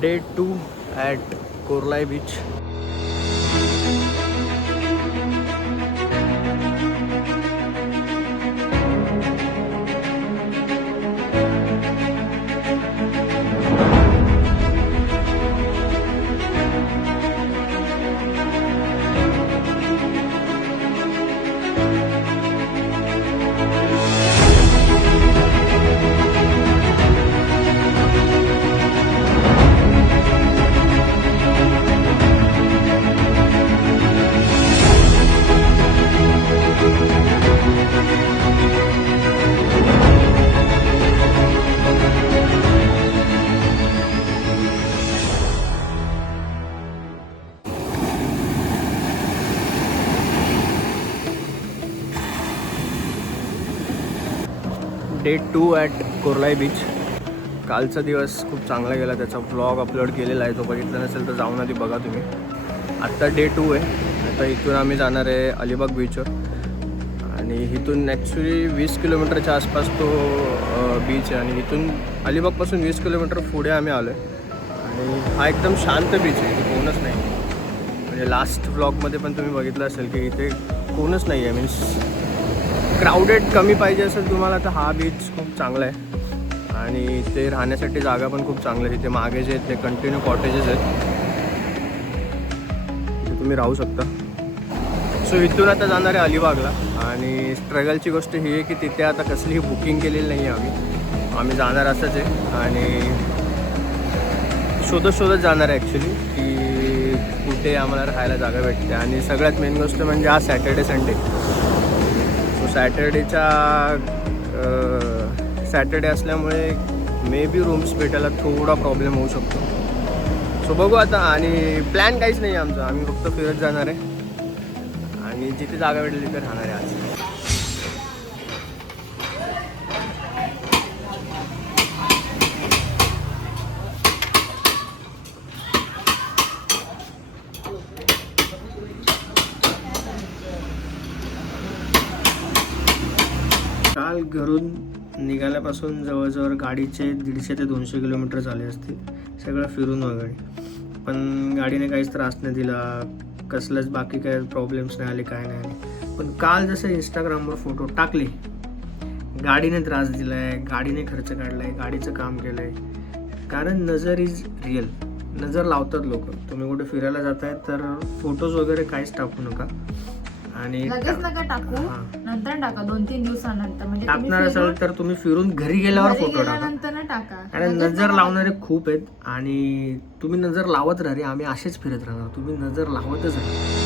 Day 2 at Korlai beach. Day 2 at Korlai beach. कालचा दिवस खूप चांगला गेला, त्याचा व्लॉग अपलोड केलेला आहे. तो बघितला नसेल तर जाऊन आधी बघा तुम्ही. आत्ता डे 2 आहे. आता इथून आम्ही जाणार आहे अलिबाग बीचवर आणि इथून ॲक्च्युली 20 किलोमीटरच्या आसपास तो बीच आहे आणि इथून अलिबागपासून 20 किलोमीटर पुढे आम्ही आलो आहे. आणि हा एकदम शांत बीच आहे, इथे कोणच नाही. म्हणजे लास्ट व्लॉगमध्ये पण तुम्ही बघितलं असेल की इथे कोणच नाही आहे. मीन्स क्राऊडेड कमी पाहिजे असेल तुम्हाला तर हा बीच खूप चांगला आहे. आणि इथे राहण्यासाठी जागा पण खूप चांगली आहे. तिथे मागे जे आहेत ते कंटिन्यू कॉटेजेस आहेत, तिथे तुम्ही राहू शकता. सो इथून आता जाणार आहे अलिबागला. आणि स्ट्रगलची गोष्ट ही आहे की तिथे आता कसलीही बुकिंग केलेली नाही आहे. आम्ही जाणार असंच आहे आणि शोधत जाणार आहे ॲक्च्युली की कुठे आम्हाला राहायला जागा भेटते. आणि सगळ्यात मेन गोष्ट म्हणजे आज सॅटर्डे संडे. सॅटर्डे असल्यामुळे मे बी रूम्स भेटायला थोडा प्रॉब्लेम होऊ शकतो. सो बघू आता. आणि प्लॅन काहीच नाही आहे आमचा, आम्ही फक्त फिरत जाणार आहे आणि जिथे जागा भेटेल तिथे राहणार आहे आज. काल घरून निघाल्यापासून जवळजवळ गाडीचे 150 ते 200 किलोमीटर झाले असतील, सगळं फिरून वगैरे. पण गाडीने काहीच त्रास नाही दिला, कसलंच बाकी काही प्रॉब्लेम्स नाही आले, काय नाही आले. पण काल जसं इंस्टाग्रामवर फोटो टाकले, गाडीने त्रास दिला आहे, गाडीने खर्च काढला आहे, गाडीचं काम केलं आहे. कारण नजर इज रिअल, नजर लावतात लोक. तुम्ही कुठे फिरायला जाताय तर फोटोज वगैरे काहीच टाकू नका. आणि लगेच नका टाकू, नंतर टाका 2-3 दिवसानंतर. म्हणजे टाकणार असाल तर तुम्ही फिरून घरी गेल्यावर फोटो टाका. आणि नजर लावणारे खूप आहेत आणि तुम्ही नजर लावत राहा रे, आम्ही असेच फिरत राहणार. तुम्ही नजर लावतच राहा.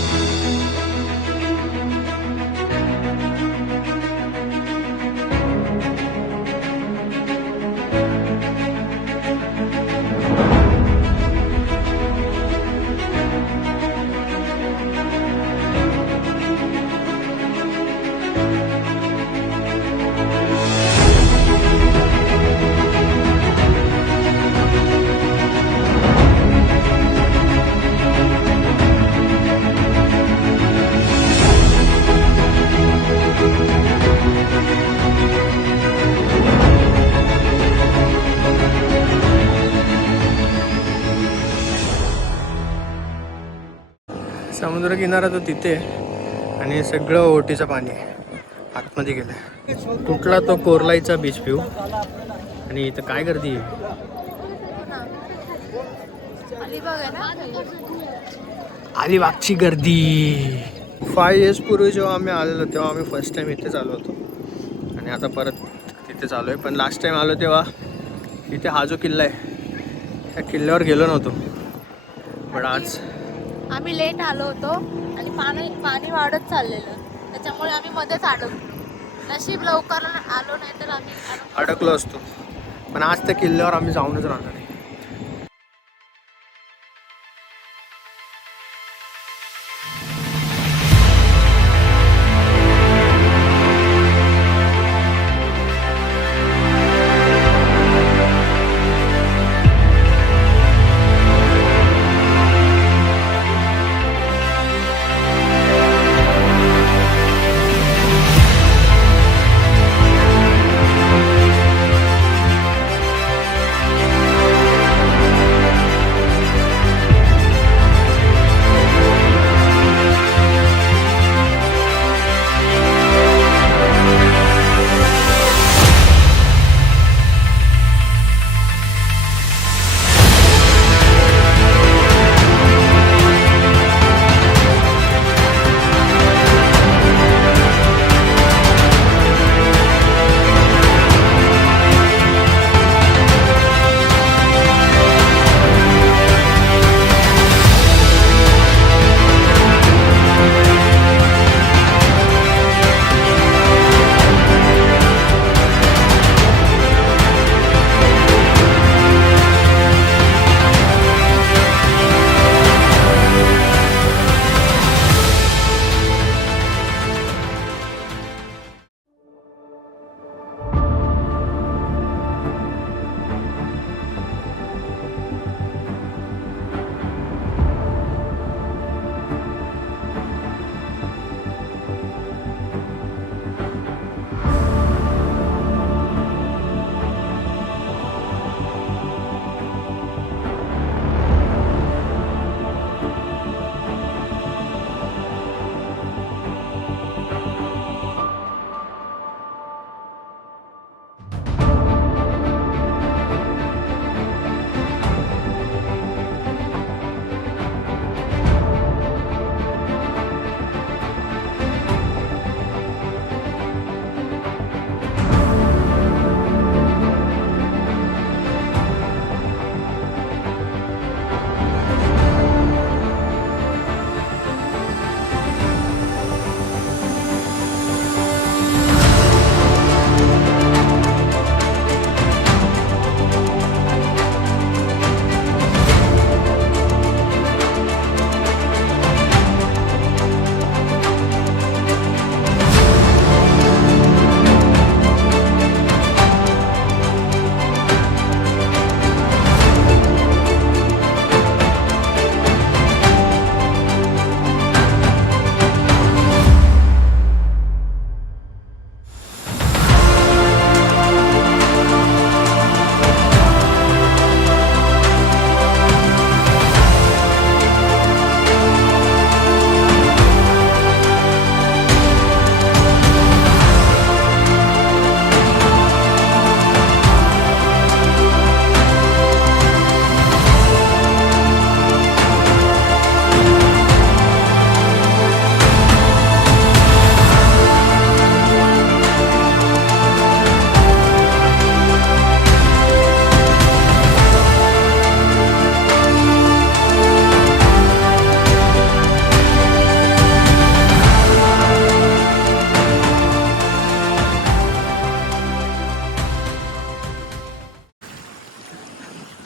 समुद्र किनारा तो तिथे आणि सगळं ओटीचं पाणी आतमध्ये गेलं. कुठला तो कोरलाईचा बीच व्ह्यू. आणि इथं काय गर्दी आहे, अलिबागची गर्दी. 5 years पूर्वी जेव्हा आम्ही आलेलो तेव्हा आम्ही फर्स्ट टाइम इथेच आलो होतो आणि आता परत तिथेच आलो आहे. पण लास्ट टाइम आलो तेव्हा इथे हा जो किल्ला आहे त्या किल्ल्यावर गेलो नव्हतो. पण आज आम्ही लेट आलो होतो आणि पाणी वाढत चाललेलं, त्याच्यामुळे आम्ही मध्येच अडकलो. नशीब लवकर आलो नाही तर आम्ही अडकलो असतो. पण आज त्या किल्ल्यावर आम्ही जाऊनच राहणार आहे.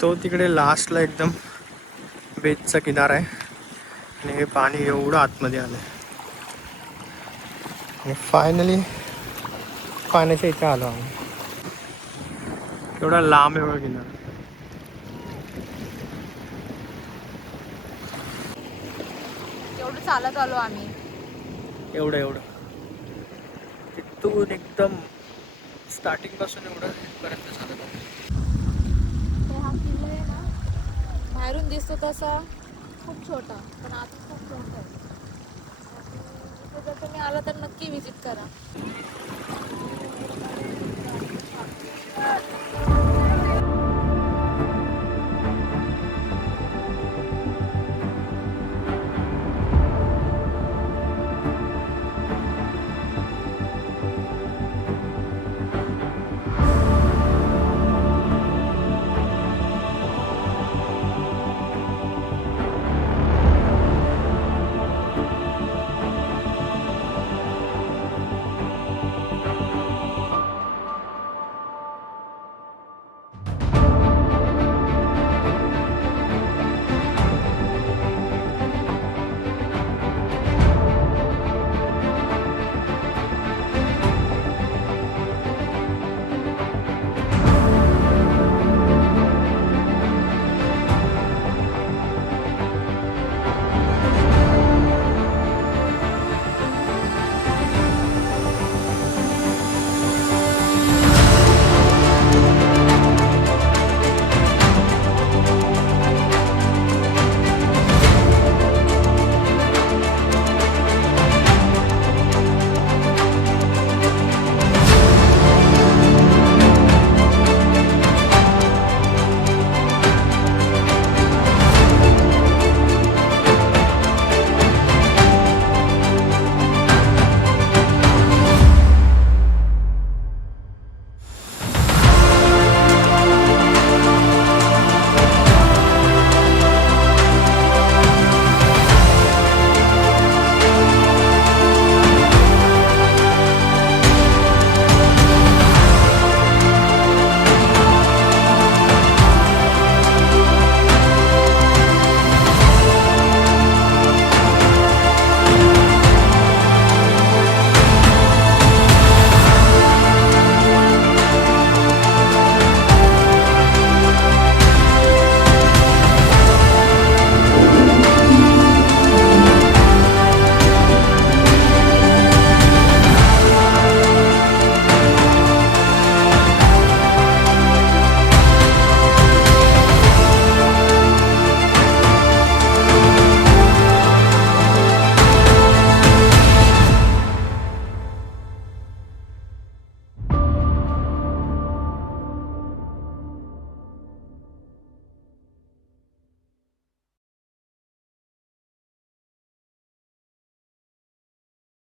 तो तिकडे लास्टला एकदम बेटचा किनारा आहे आणि हे पाणी एवढं आतमध्ये आलं आणि फायनली पाण्याच्या इथे आलो आम्ही. एवढा लांब एवढा किनारा. एवढं चालत आलो आम्ही. एवढं तिथून एकदम स्टार्टिंग पासून एवढं इथपर्यंत चालत आलो. तर हा किल्ला आहे ना, बाहेरून दिसतो तसा खूप छोटा, पण आतून खूप मोठा आहे. इथे जर तुम्ही आला तर नक्की विजिट करा.